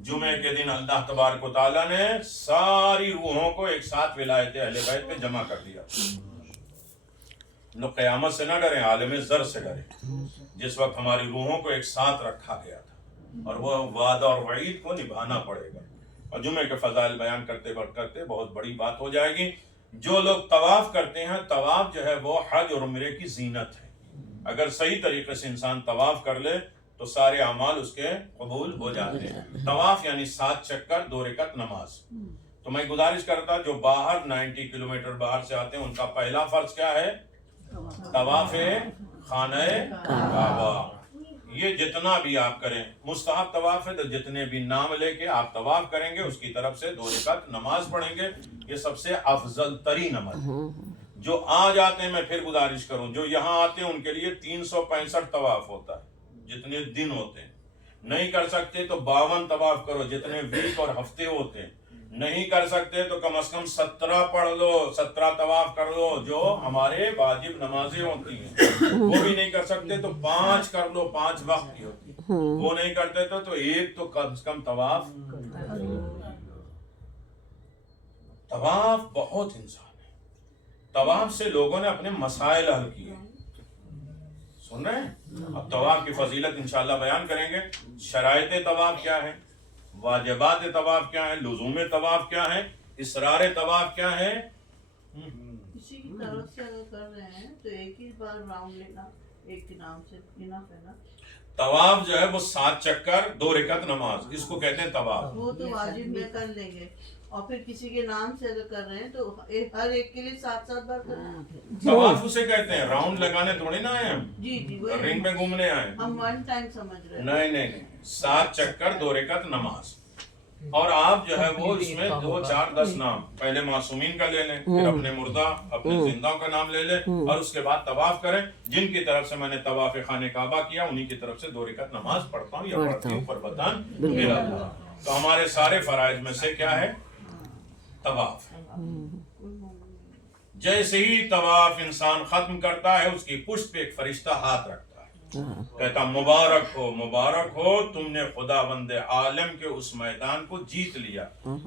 جمعے کے دن اللہ تبارک و تعالیٰ نے ساری روحوں کو ایک ساتھ ولایت اہل بیت پہ جمع کر دیا. لوگ قیامت سے نہ ڈریں, عالم زر سے ڈریں, جس وقت ہماری روحوں کو ایک ساتھ رکھا گیا تھا, اور وہ وعدہ اور وعید کو نبھانا پڑے گا. اور جمعے کے فضائل بیان کرتے کرتے بہت بڑی بات ہو جائے گی. جو لوگ طواف کرتے ہیں, طواف جو ہے وہ حج اور عمرے کی زینت ہے. اگر صحیح طریقے سے انسان طواف کر لے تو سارے اعمال اس کے قبول ہو جاتے ہیں. طواف یعنی 7 چکر 2 رکعت نماز. تو میں گزارش کرتا جو باہر 90 کلومیٹر باہر سے آتے ہیں ان کا پہلا فرض کیا ہے؟ طواف خانہ کعبہ. یہ جتنا بھی آپ کریں مستحب طواف ہے, تو جتنے بھی نام لے کے آپ طواف کریں گے اس کی طرف سے 2 رکعت نماز پڑھیں گے, یہ سب سے افضل ترین عمل ہے. جو آ جاتے ہیں, میں پھر گزارش کروں, جو یہاں آتے ہیں ان کے لیے 365 طواف ہوتا ہے جتنے دن ہوتے ہیں. نہیں کر سکتے تو 52 طواف کرو جتنے ویک اور ہفتے ہوتے ہیں. نہیں کر سکتے تو کم از کم 17 پڑھ لو, 17 طواف کر لو جو ہمارے واجب نمازیں ہوتی ہیں. وہ بھی نہیں کر سکتے تو 5 کر لو, 5 وقت کی ہوتی ہے. وہ نہیں کرتے تو ایک تو کم از کم طواف. طواف بہت انسان ہے. طواف سے لوگوں نے اپنے مسائل حل کیے. سن رہے ہیں؟ اب طواف کی فضیلت انشاءاللہ بیان کریں گے. شرائط طواف کیا ہے، واجبات طواف کیا ہے، لزوم طواف کیا ہے، اسرار طواف کیا ہے. کسی کی طرف سے اگر کر رہے ہیں تو ایک ہی بار راؤنڈ لینا ایک کے نام سے انف ہے نا. طواف جو ہے وہ 7 چکر 2 رکعت نماز، اس کو کہتے ہیں طواف. وہ تو واجب میں کر لیں گے، اور پھر کسی کے نام سے اگر کر رہے ہیں تو ہر ایک کے لیے 7 بار کرنا. طواف اسے کہتے ہیں، راؤنڈ لگانے تھوڑی نہ آئے ہم، جی رنگ میں گھومنے آئے. ہم ون ٹائم سمجھ رہے ہیں. نہیں 7 چکر 2 رکعت نماز. اور آپ جو ہے وہ اس میں 2 4 10 نام پہلے معصومین کا لے لیں، پھر اپنے مردہ اپنے زندہ کا نام لے لیں، اور اس کے بعد طواف کریں. جن کی طرف سے میں نے طواف خانہ کعبہ کیا انہی کی طرف سے 2 رکعت نماز پڑھتا ہوں یا پڑھتی ہوں قربتاً میرا اللہ. تو ہمارے سارے فرائض میں سے کیا ہے؟ طواف. جیسے ہی طواف انسان ختم کرتا ہے اس کی پشت پہ ایک فرشتہ ہاتھ رکھتا ہے، کہتا مبارک ہو تم نے خدا بند عالم کے اس میدان کو جیت لیا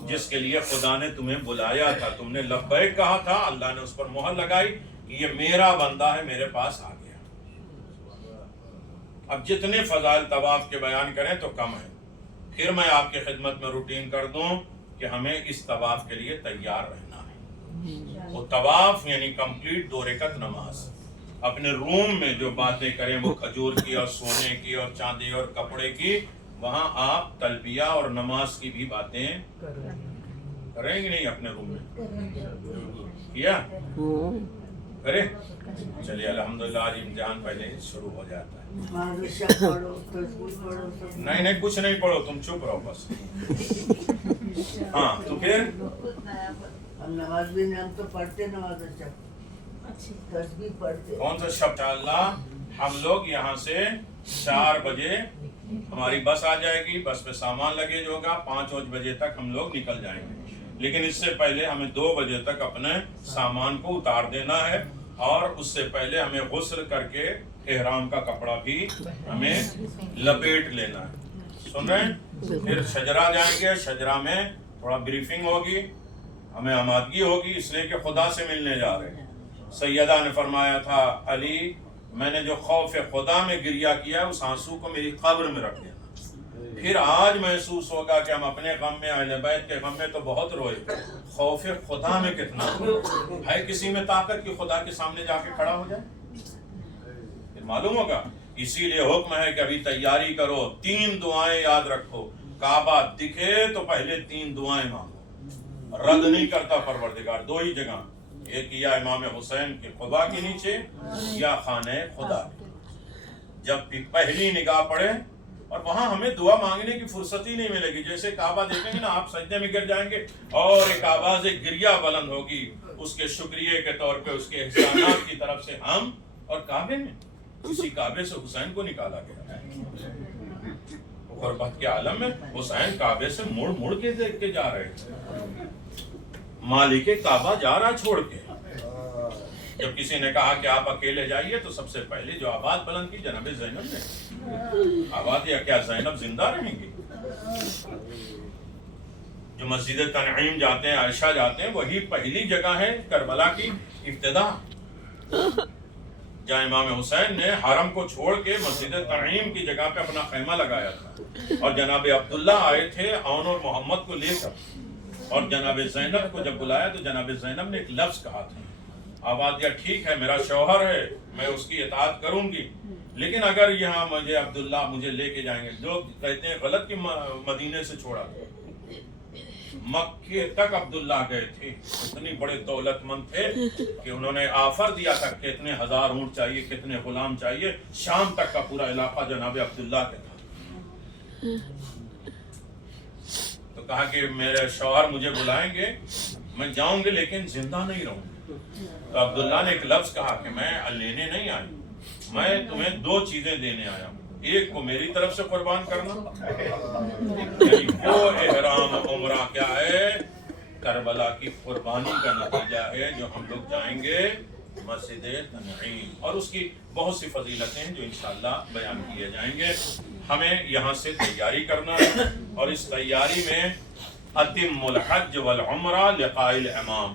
جس کے لیے خدا نے تمہیں بلایا تھا. تم نے لبیک کہا تھا، اللہ نے اس پر مہر لگائی کہ یہ میرا بندہ ہے، میرے پاس آ گیا. اب جتنے فضائل طواف کے بیان کریں تو کم ہے. پھر میں آپ کی خدمت میں روٹین کر دوں کہ ہمیں اس طواف کے لیے تیار رہنا ہے. وہ طواف یعنی کمپلیٹ 2 رکعت نماز. اپنے روم میں جو باتیں کریں وہ کھجور کی اور سونے کی اور چاندی اور کپڑے کی، وہاں آپ تلبیہ اور نماز کی بھی باتیں کریں گے نہیں اپنے روم میں؟ کیا کریں؟ چلیے الحمدللہ آج امتحان پہلے ہی شروع ہو جاتا ہے. نہیں کچھ نہیں پڑھو، تم چپ رہو بس. ہاں تو پھر نماز بھی نہیں، ہم تو پڑھتے نماز. تسبیح پڑھتے. کون سا شب؟ انشاءاللہ ہم لوگ یہاں سے 4 بجے ہماری بس آ جائے گی، بس پہ سامان لگے ہوگا، 5 بجے تک ہم لوگ نکل جائیں گے. لیکن اس سے پہلے ہمیں 2 بجے تک اپنے سامان کو اتار دینا ہے، اور اس سے پہلے ہمیں غسل کر کے احرام کا کپڑا بھی ہمیں لپیٹ لینا ہے. سن رہے ہیں؟ پھر شجرہ جائیں گے، شجرہ میں تھوڑا بریفنگ ہوگی، ہمیں آمادگی ہوگی، اس لیے کہ خدا سے ملنے جا رہے ہیں. سیدہ نے فرمایا تھا علی میں نے جو خوف خدا میں گریہ کیا اس آنسو کو میری قبر میں رکھ دینا. پھر آج محسوس ہوگا کہ ہم اپنے غم میں، اہل بیت کے غم میں تو بہت روئے، خوف خدا میں کتنا ہے کسی میں طاقت کہ خدا کے سامنے جا کے کھڑا ہو جائے؟ پھر معلوم ہوگا. اسی لیے حکم ہے کہ ابھی تیاری کرو. 3 دعائیں یاد رکھو. کعبہ دکھے تو پہلے 3 دعائیں مانگو. رد نہیں کرتا پروردگار. 2 ہی جگہ، ایک یا امام حسین کے قبا کے نیچے یا خانہ خدا. جب بھی پہلی نگاہ پڑے، اور وہاں ہمیں دعا مانگنے کی فرصت ہی نہیں ملے گی. جیسے کعبہ دیکھیں گے نا آپ سجدے میں گر جائیں گے اور ایک آواز گریہ بلند ہوگی اس کے شکریہ کے طور پہ، اس کے احسانات کی طرف سے. ہم اور کعبے میں اسی کعبے سے حسین کو نکالا گیا. غربت کے عالم میں حسین کعبے سے مڑ مڑ کے دیکھ کے جا رہے تھے. مالک کعبہ جا رہا چھوڑ کے. جب کسی نے کہا کہ آپ اکیلے جائیے تو سب سے پہلے جو آواز بلند کی جناب زینب نے. آواز یا کیا زینب زندہ رہیں گی؟ جو مسجد تنعیم جاتے ہیں، عائشہ جاتے ہیں، وہی پہلی جگہ ہے کربلا کی ابتدا، جہاں امام حسین نے حرم کو چھوڑ کے مسجد تنعیم کی جگہ پہ اپنا خیمہ لگایا تھا. اور جناب عبداللہ آئے تھے اون اور محمد کو لے کر، اور جناب زینب کو جب بلایا تو جناب زینب نے ایک لفظ کہا تھا. آواز دیا ٹھیک ہے میرا شوہر ہے، میں اس کی اطاعت کروں گی، لیکن اگر یہاں مجھے عبداللہ مجھے لے کے جائیں گے. لوگ کہتے ہیں غلط کہ مدینے سے چھوڑا تھا، مکے تک عبداللہ گئے تھے. اتنی بڑے دولت مند تھے کہ انہوں نے آفر دیا تھا کتنے 1000 اونٹ چاہیے، کتنے غلام چاہیے. شام تک کا پورا علاقہ جناب عبداللہ کے تھا. تو کہا کہ میرے شوہر مجھے بلائیں گے، میں جاؤں گے لیکن زندہ نہیں رہوں گا. تو عبداللہ نے ایک لفظ کہا کہ میں لینے نہیں آئی، میں تمہیں 2 چیزیں دینے آیا ہوں. ایک کو میری طرف سے قربان کرنا، یعنی وہ احرام عمرہ کیا ہے؟ کربلا کی قربانی کا نتیجہ ہے جو ہم لوگ جائیں گے مسجد تنعیم. اور اس کی بہت سی فضیلتیں ہیں جو انشاءاللہ بیان کیے جائیں گے. ہمیں یہاں سے تیاری کرنا ہے، اور اس تیاری میں اتم الحج والعمرہ لقاء الامام،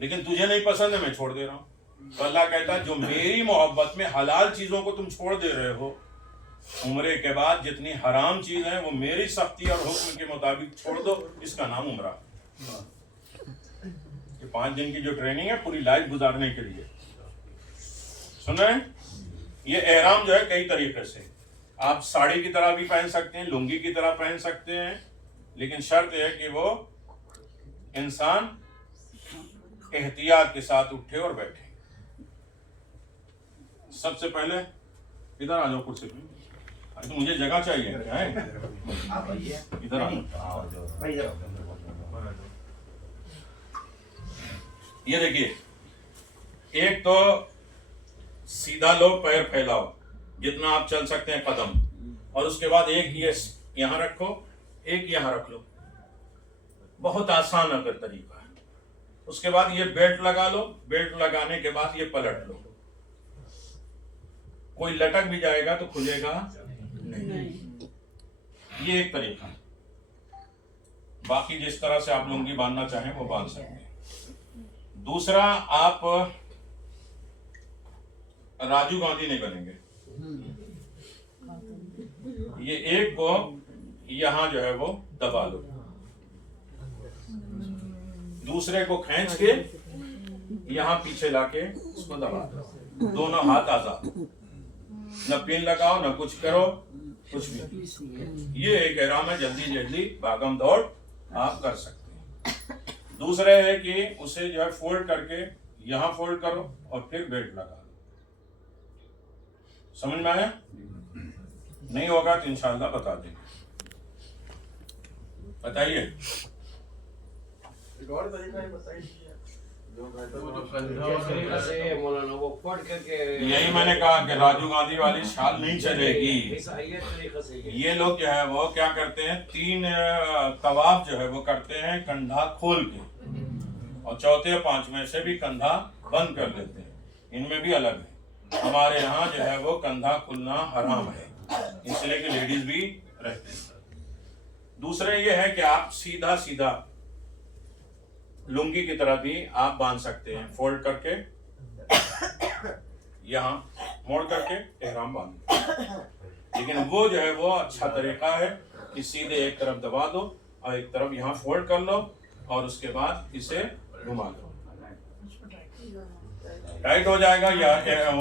لیکن تجھے نہیں پسند ہے میں چھوڑ دے رہا ہوں. تو اللہ کہتا ہے جو میری محبت میں حلال چیزوں کو تم چھوڑ دے رہے ہو، عمرے کے بعد جتنی حرام چیز ہیں وہ میری سختی اور حکم کے مطابق چھوڑ دو. اس کا نام عمرہ. یہ 5 دن کی جو ٹریننگ ہے پوری لائف گزارنے کے لیے. سن رہے ہیں؟ یہ احرام جو ہے کئی طریقے سے آپ ساڑی کی طرح بھی پہن سکتے ہیں، لنگی کی طرح پہن سکتے ہیں، لیکن شرط یہ ہے کہ وہ انسان احتیاط کے ساتھ اٹھے اور بیٹھے. سب سے پہلے ادھر آ جاؤ کرسی پہ، مجھے جگہ چاہیے. ادھر آ جاؤ. یہ دیکھیے، ایک تو سیدھا لو، پیر پھیلاؤ جتنا آپ چل سکتے ہیں قدم، اور اس کے بعد ایک یہ یہاں رکھو، ایک یہاں رکھ لو. بہت آسان اگر طریقہ ہے. اس کے بعد یہ بیلٹ لگا لو، بیلٹ لگانے کے بعد یہ پلٹ لو. کوئی لٹک بھی جائے گا تو کھلے گا نہیں. یہ ایک طریقہ ہے. باقی جس طرح سے آپ لنگی باندھنا چاہیں وہ باندھ سکتے ہیں. دوسرا، آپ راجیو گاندھی نہیں بنیں گے. یہ ایک کو یہاں جو ہے وہ دبا لو، دوسرے کو کھینچ کے یہاں پیچھے لا کے اس کو دبا دو. دونوں ہاتھ آزاد، نہ پن لگاؤ نہ کچھ کرو، کچھ بھی. یہ ایک احرام ہے، جلدی جلدی بھاگم دوڑ آپ کر سکتے ہیں. دوسرے ہے کہ اسے جو ہے فولڈ کر کے یہاں فولڈ کرو اور پھر بیلٹ لگا لو. سمجھ میں آیا؟ نہیں ہوگا تو انشاءاللہ بتا دیں گے. بتائیے. یہی میں نے کہا کہ راجیو گاندھی والی شال نہیں چلے گی. یہ لوگ جو ہے وہ کیا کرتے ہیں، 3 طواف جو ہے وہ کرتے ہیں کندھا کھول کے، اور چوتھے اور 5ویں سے بھی کندھا بند کر دیتے ہیں. ان میں بھی الگ ہے. ہمارے یہاں جو ہے وہ کندھا کھلنا حرام ہے، اس لیے کہ لیڈیز بھی رہتے ہیں. دوسرے یہ ہے کہ آپ سیدھا سیدھا لنگی کی طرح بھی آپ باندھ سکتے ہیں، فولڈ کر کے یہاں موڑ کر کے احرام باندھ. لیکن وہ جو ہے وہ اچھا طریقہ ہے کہ سیدھے ایک طرف دبا دو اور ایک طرف یہاں فولڈ کر لو اور اس کے بعد اسے گھما دو. ٹائٹ ہو جائے گا، یا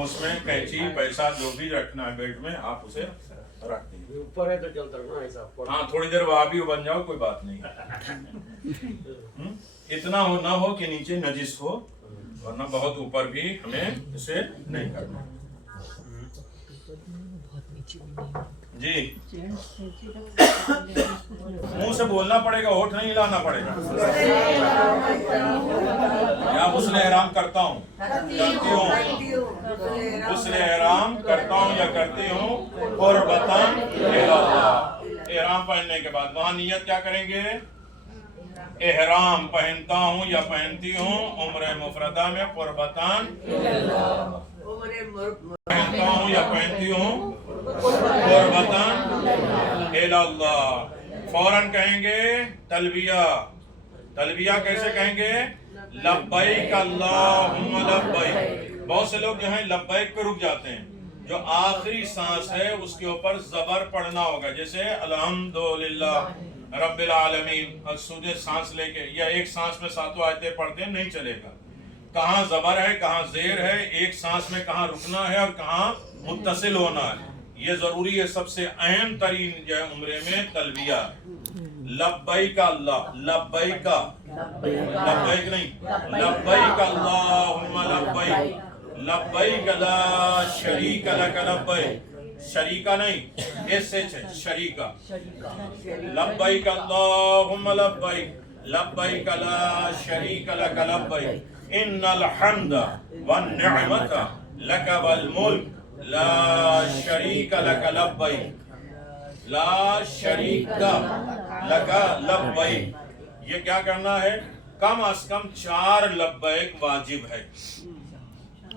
اس میں کینچی پیسہ جو بھی رکھنا ہے بیلٹ میں آپ اسے رکھ دیں. اوپر ہے تو چلتا رہنا. ہاں تھوڑی دیر وہاں بھی بن جاؤ، کوئی بات نہیں. اتنا ہو نہ ہو کہ نیچے نجس ہو، ورنہ بہت اوپر بھی ہمیں اسے نہیں کرنا. جی منہ سے بولنا پڑے گا، ہونٹ نہیں ہلانا پڑے گا. یا غسل احرام کرتا ہوں، کرتی ہوں، غسل احرام کرتا ہوں یا کرتی ہوں قربتاً اللہ. احرام پہننے کے بعد وہاں نیت کیا کریں گے؟ احرام پہنتا ہوں یا پہنتی ہوں عمرہ مفردہ میں قربتاً پہنتا ہوں یا پہنتی ہوں قربتاً اللہ. فوراً کہیں گے تلبیہ. تلبیہ کیسے کہیں گے؟ لبیک اللہم لبیک. بہت سے لوگ جو ہیں لبیک پہ رک جاتے ہیں. جو آخری سانس ہے اس کے اوپر زبر پڑھنا ہوگا، جیسے الحمدللہ رب العالمین. اور سوجے سانس لے کے یا ایک سانس میں 7 آیتیں پڑھتے ہیں، نہیں چلے گا. کہاں زبر ہے، کہاں زیر ہے، ایک سانس میں کہاں رکنا ہے اور کہاں متصل ہونا ہے، یہ ضروری ہے. سب سے اہم ترین جو ہے عمرے میں تلبیہ. لبیک اللہ، لبیک، لبیک نہیں، لبیک اللہم لبیک، لبیک لا شریک لک لبیک. شریکہ نہیں، ایس ایچ ہے، شریکہ. لبیک اللہم لبیک، لبیک لا شریک لک لبیک، ان الحمد والنعمت لک والملک لا شریک لک لبیک، لا شریک لک لبیک. یہ کیا کرنا ہے؟ کم از کم 4 لبیک واجب ہے،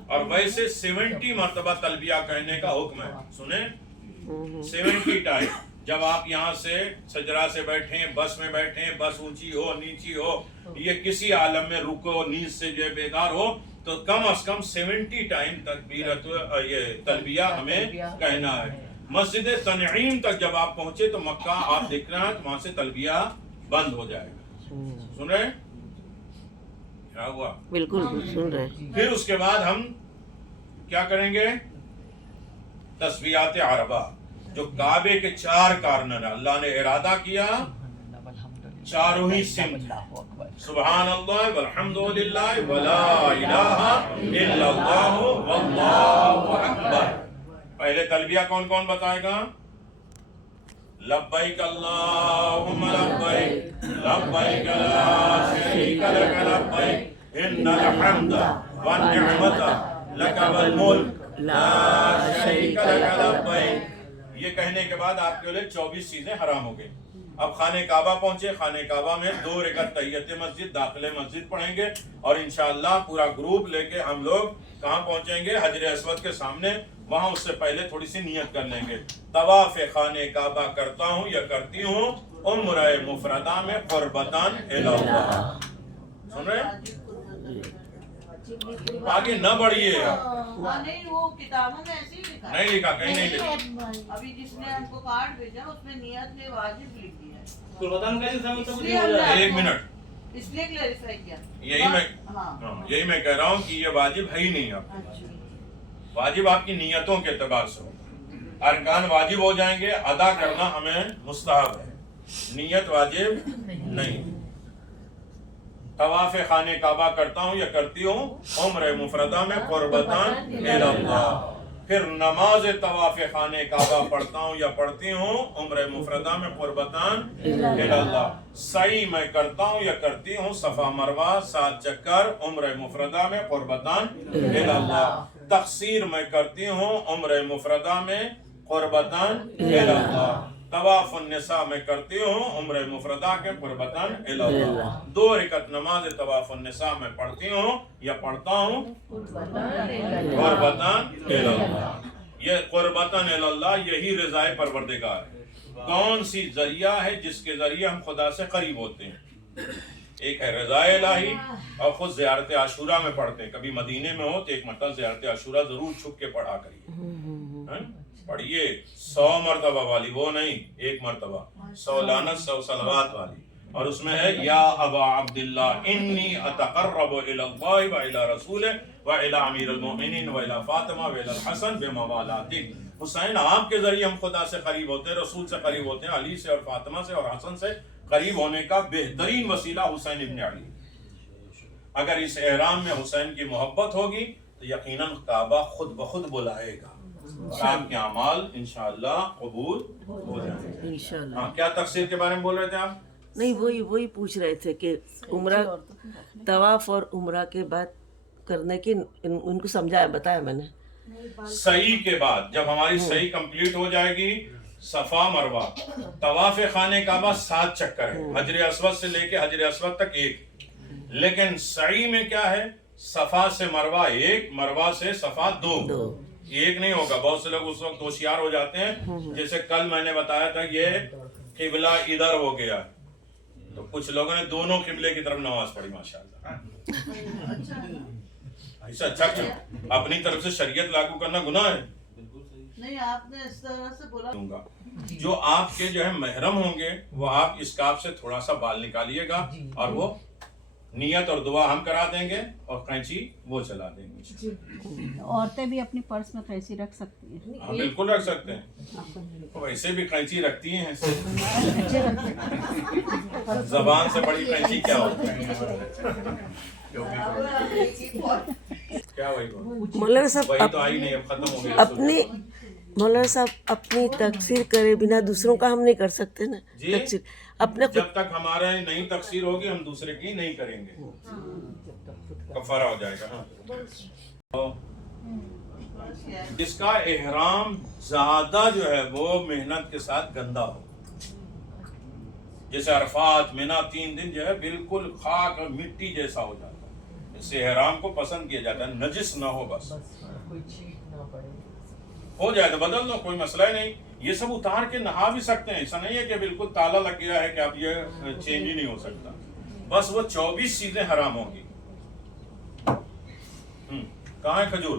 اور ویسے 70 مرتبہ تلبیہ کہنے کا حکم ہے. سنیں 70 ٹائم جب آپ یہاں سے سجرا سے بیٹھیں، بس میں بیٹھیں، بس اونچی ہو نیچی ہو، یہ کسی عالم میں رکو نیند سے جو ہے بیدار ہو، تو کم از کم 70 ٹائم تکبیرت یہ تلبیہ ہمیں کہنا ہے۔ مسجد تنعیم تک جب آپ پہنچے تو مکہ آپ دیکھ رہے ہیں تو وہاں سے تلبیہ بند ہو جائے گا۔ سن رہے ہیں کیا ہوا؟ بالکل سن رہے ہیں۔ پھر اس کے بعد ہم کیا کریں گے؟ تسبیحات عربہ، جو کعبے کے 4 کارنر ہیں، اللہ نے ارادہ کیا چاروں ہی سمت، سبحان اللہ والحمد للہ ولا الہ الا اللہ واللہ اکبر۔ پہلے تلبیہ کون کون بتائے گا؟ لبیک اللہم لبیک لبیک لا شریک لک لبیک ان الحمد والنعمت لک والملک لا شریک لک لبیک۔ یہ کہنے کے بعد آپ کے لیے 24 چیزیں حرام ہو گئی۔ اب خانہ کعبہ پہنچے، خانہ کعبہ میں 2 رکعت تحیت مسجد داخل مسجد پڑھیں گے، اور انشاءاللہ پورا گروپ لے کے ہم لوگ کہاں پہنچیں گے؟ حجر اسود کے سامنے۔ وہاں اس سے پہلے تھوڑی سی نیت کر لیں گے، طواف خانہ کعبہ کرتا ہوں یا کرتی ہوں عمرہ مفردہ میں قربتاً الی اللہ۔ سن رہے ہیں؟ آگے نہ بڑھیے نہیں، وہ کتابوں میں ایسے ہی لکھا ہے، نہیں لکھا، کہیں نہیں لکھا۔ ابھی جس نے ہم کو کارڈ بھیجا اس میں نیت میں واجب لکھ دیا ہے۔ قربتاً کیسے سمجھ اس لیے ہم نے ایک منٹ، اس لیے کلیریفائی کیا۔ یہی میں کہہ رہا ہوں کہ یہ واجب ہے ہی نہیں۔ آپ واجب آپ کی نیتوں کے اعتبار سے ہو، ارکان واجب ہو جائیں گے، ادا کرنا ہمیں مستحب ہے، نیت واجب نہیں۔ طواف خانہ کعبہ کرتا ہوں یا کرتی ہوں عمرہ مفردہ میں قربتاً الی اللہ۔ پھر نماز طواف خانہ کعبہ پڑھتا ہوں یا پڑھتی ہوں عمرہ مفردہ میں قربتاً الی اللہ۔ سعی میں کرتا ہوں یا کرتی ہوں صفا مروہ 7 چکر عمرہ مفردہ میں قربتاً الی اللہ۔ تقصیر میں کرتی ہوں عمرہ مفردہ میں قربتاً الی اللہ۔ طواف النساء میں کرتی ہوں عمرہ مفردہ کے قربتاً الی اللہ۔ 2 رکعت نماز طواف النساء میں پڑھتی ہوں یا پڑھتا ہوں قربتاً الی اللہ۔ یہ قربتاً الی اللہ یہی رضائے پروردگار ہے۔ کون سی ذریعہ ہے جس کے ذریعے ہم خدا سے قریب ہوتے ہیں؟ ایک ہے رضائے الہی، اور خود زیارت عاشورہ میں پڑھتے ہیں۔ کبھی مدینے میں ہو تو ایک مرتبہ زیارت عاشورہ ضرور چھپ کے پڑھا کریے، پڑھیے 100 مرتبہ والی، وہ نہیں 1 مرتبہ، 100 لعنت 100 صلوات والی۔ اور اس میں ہے یا ابا عبداللہ انی اتقرب الی اللہ و الی رسولہ و الی امیر المؤمنین و الی فاطمہ و الی الحسن بموالاتک۔ حسین، آپ کے ذریعے ہم خدا سے قریب ہوتے ہیں، رسول سے قریب ہوتے ہیں، علی سے اور فاطمہ سے اور حسن سے قریب ہونے کا بہترین وسیلہ حسین ابن علی۔ اگر اس احرام میں حسین کی محبت ہوگی تو یقیناً کعبہ خود بخود بلائے گا، اور آپ کے اعمال انشاءاللہ قبول ہو جائیں گے انشاءاللہ۔ ہاں، کیا تفسیر کے بارے میں بول رہے تھے آپ؟ نہیں، وہی پوچھ رہے تھے کہ عمرہ طواف اور عمرہ کے بعد کرنے کی ان کو سمجھایا، بتایا میں نے۔ صحیح کے بعد جب ہماری صحیح کمپلیٹ ہو جائے گی، صفا مروہ طواف خانہ کعبہ 7 چکر ہے، حجر اسود سے لے کے حجر اسود تک 1، لیکن سعی میں کیا ہے؟ صفا سے مروہ 1، مروہ سے صفا 2۔ ایک نہیں ہوگا، بہت سے لوگ اس وقت ہوشیار ہو جاتے ہیں، جیسے کل میں نے بتایا تھا یہ قبلہ ادھر ہو گیا تو کچھ لوگوں نے دونوں قبلے کی طرف نماز پڑھی، ماشاءاللہ۔ ایسا اچھا کیا؟ اپنی طرف سے شریعت لاگو کرنا گناہ ہے؟ نہیں، آپ نے اس طرح سے بولا۔ جو آپ کے جو ہے محرم ہوں گے وہ آپ اسکارف سے تھوڑا سا بال نکالیے گا، اور وہ نیت اور دعا ہم کرا دیں گے، اور قینچی وہ چلا دیں گے۔ عورتیں بھی اپنی پرس میں قینچی رکھ سکتی ہیں؟ ہاں بالکل رکھ سکتے ہیں، ویسے بھی قینچی رکھتی ہیں، زبان سے بڑی قینچی کیا ہوتی ہے؟ کیا مولانا صاحب وہی تو آئی نہیں، اب ختم ہو گیا۔ اپنی مولانا صاحب اپنی تقصیر کرے بنا دوسروں کا ہم نہیں کر سکتے نا تقصیر اپنے جب تک ہمارا نہیں تقصیر ہوگی ہم دوسرے کی نہیں کریں گے، کفارہ ہو جائے گا۔ جس کا احرام زیادہ جو ہے وہ محنت کے ساتھ گندا ہو، جیسے عرفات منی 3 دن جو ہے بالکل خاک اور مٹی جیسا ہو جاتا ہے، اس سے احرام کو پسند کیا جاتا ہے نجس نہ ہو، بس ہو جائے تو بدل دو، کوئی مسئلہ ہی نہیں۔ یہ سب اتار کے نہا بھی سکتے ہیں، ایسا نہیں ہے کہ بالکل تالا لگ گیا ہے کہ اب یہ چینج ہی نہیں ہو سکتا، بس وہ 24 چیزیں حرام ہوں گی۔ کہاں ہے کھجور؟